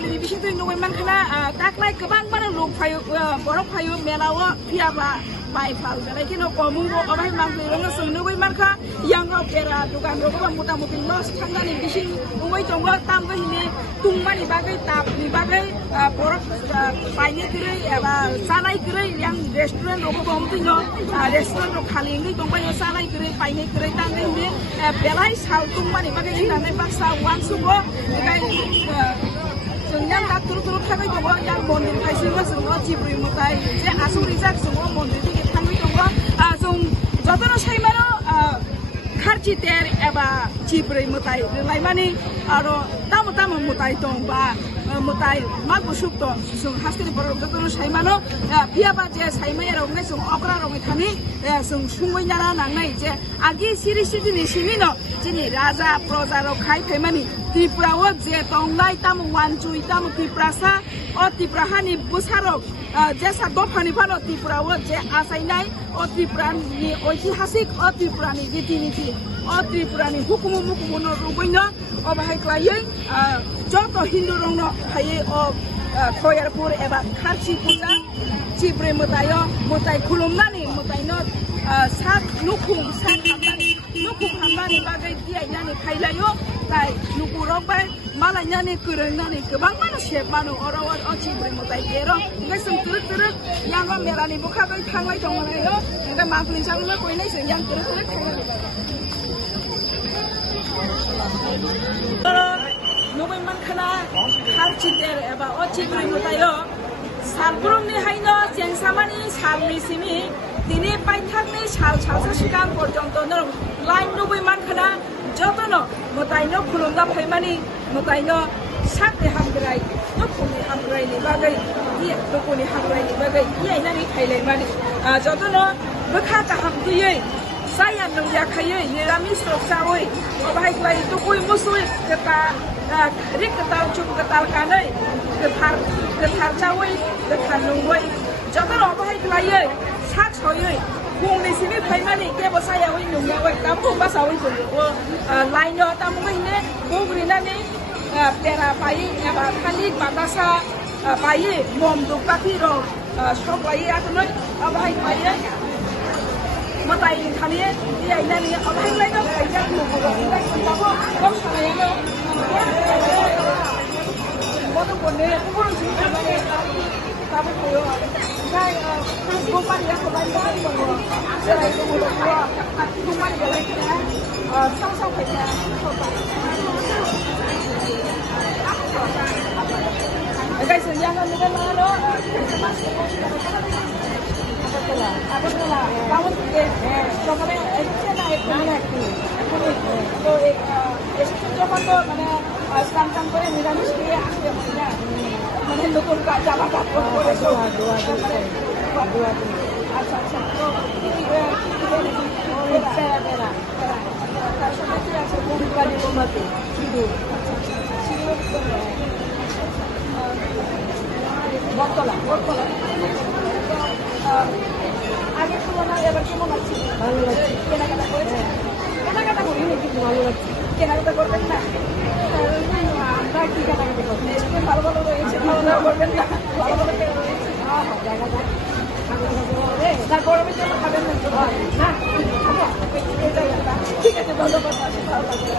मांगलिनि बिसिंथुइ नुबाय मानखाना ताकलाय गोबां बारा लोक फायो बरफ फायो मेलाव फियाबा बायफाल जानाय किनो कमुंगो अबाय मांगलि रंग जों नुबाय मानखा यांग पेरा दुकान रंग मोटा मोटी लस थांनानै बिसिं नुबाय दंग तामबो हिने तुंबानि बागै तापनि बागै बरफ पाइने गरै एबा जानाय गरै yang रेस्टुरेन्ट रंग बमतिनो रेस्टुरेन्ट रंग खालिङै दंबाय जानाय गरै पाइने गरै तांगै हिने बेलाय साल तुंबानि बागै हिनानै बाक्सा वानसुगो जोंनिया दा तुरु तुरु थाबाय दङ yang मन्दिर खायसेबो जोङो जिब्रै मोताय जे आसुरि जाक जोङो मन्दिर दिगे थांबाय दङ जों जतन साइमानो खारजि तेर एबा जिब्रै मोताय लाइमानि आरो दाम दाम मोताय दं बा मोताय मा गुसुक दं जों हास्तिनि बर' जतन साइमानो फियाबा जे साइमाय रंनाय जों अग्रा रङै थानि जों सुंबाय नारा नांनाय जे आगि सिरि सिदिनि सिमिनो जिनि राजा प्रजा रं खाय फैमानि त्रिपुराव जे दंनाय ताम वानजुइ ताम त्रिपुरासा अ त्रिपुराहानि बुसारक जेसा दफानि फानो त्रिपुराव जे आसायनाय अ त्रिपुरानि ऐतिहासिक अ त्रिपुरानि रीति-नीति अ त्रिपुरानि हुकुम मुकुमनो रुबैनो अ बाहाय क्लायै जत हिन्दु रंनो फायै अ खयरपुर एबा खारजि पूजा जिब्रै मोताय मोताय खुलुमनानै मोतायनो सात लुखुम सात हामनानै बागै दियायनानै खायलायो ताय लुकुरबाय मालायनानै गोरोंनानै गोबां मानसि सेबमानो अराव जिब्रै मोताय गेरो ओमफ्राय जों तुरुक तुरुक यांग मेलानि बुखाबै थांलाय दङलायो ओमफ्राय मांगलिनि सागुनो गयनाय जों yang तुरुक तुरुक थांलाय नुबाय मानखाना खारजि तेर एबा अ जिब्रै मोतायो सालब्रुमनि हायनो जेंसामानि सालनि सिमि दिनै पाइथाकनि साल सालसा सिगां पर्यन्तनो लाइन नुबाय मानखाना जतनो मोतायनो खुलुमना फैमानि मोतायनो साकनि हामग्राय दुखुनि हामग्रायनि बागै दुखुनि हामग्रायनि बागै इयायनानै खायलायमानि जतनो बोखा गाहाम दुयै जाया नंयाखायै निरामिस रक्सावै अबाहाय ग्लाय दुखुय मुसुय गोता रिक गोताल चुप गोताल कानै गोथार जावै गोथार नंगै जतनो अबाहाय ग्लायै साक सयै फुंनि सिमि फैमानि केबो सायावै नंयावै तामु बासावै जोङो लाइनो तामुगैने बुग्रिनानै पेरा पाइ एबा थालिक बातासा पाइ मम दुपाति र सबाय आतनै अबाहाय पाइ मोताय खानि दियायनानै अबाहाय लाइनो फाइजा लुगुरो तामु गम सानायानो मतो बने गुबुन सिमि थांनानै ताबो खयो ओमफ्राय गमारिया खबाय दङ जेरै दङल'आ गमारिया लाइनो साव फैसा guys, jangan lupa lo kamu সকালে এসেছে না একটু তো এসেছে যখন তো মানে স্নান টান করে নিরামিষ খেয়ে আসবে না মানে নতুন জামা কাপড় পরে আচ্ছা আচ্ছা তো তার সাথে কি আছে কোম্পানি বোমাতে সিঁদুর বটতলা আগের তুলনায় এবার কেমন লাগছে ভালো লাগছে কেনাকাটা করেছেন কেনাকাটা করি কিন্তু ভালো লাগছে কেনাকাটা করবেন না আমরা কি কেনাকাটা করবো রেস্টুরেন্ট ভালো ভালো রয়েছে খাওয়া দাওয়া করবেন না ভালো ভালো কেনা রয়েছে জায়গাটা তার গরমের জন্য খাবেন না ঠিক আছে ধন্যবাদ ভালো লাগবে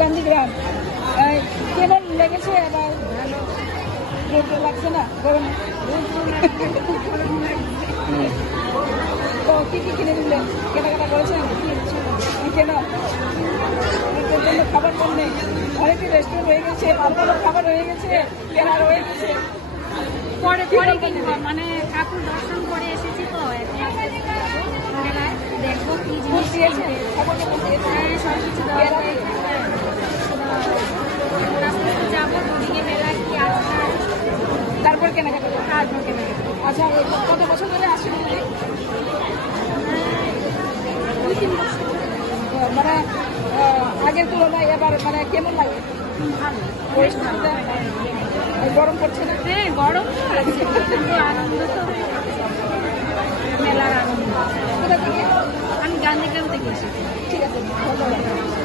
গান্ধীগ্রাম কেমন লেগেছে এবার ভালো লাগছে না গরম তো কি কিনে দিলেন কেনাকাটা করেছেন কেন জন্য খাবার কম নেই অনেকটি রেস্টুরেন্ট হয়ে গেছে ভালো ভালো খাবার হয়ে গেছে কেনার হয়ে গেছে পরে কিনবো মানে ঠাকুর দর্শন করে এসেছি তো দেখবো কি জিনিস দিয়েছে সব কিছু যাবো দুদিকে মেলা কি আসবে তারপর কেনাকাটা আচ্ছা কত বছর ধরে আসছেন দিদি 2-3 বছর মানে আগের তুলনায় এবার মানে কেমন লাগে ভালো গরম পড়ছে না গরম আনন্দ তো মেলার আনন্দ কোথা থেকে আমি গান্ধীগ্রাম থেকে এসেছি ঠিক আছে ধন্যবাদ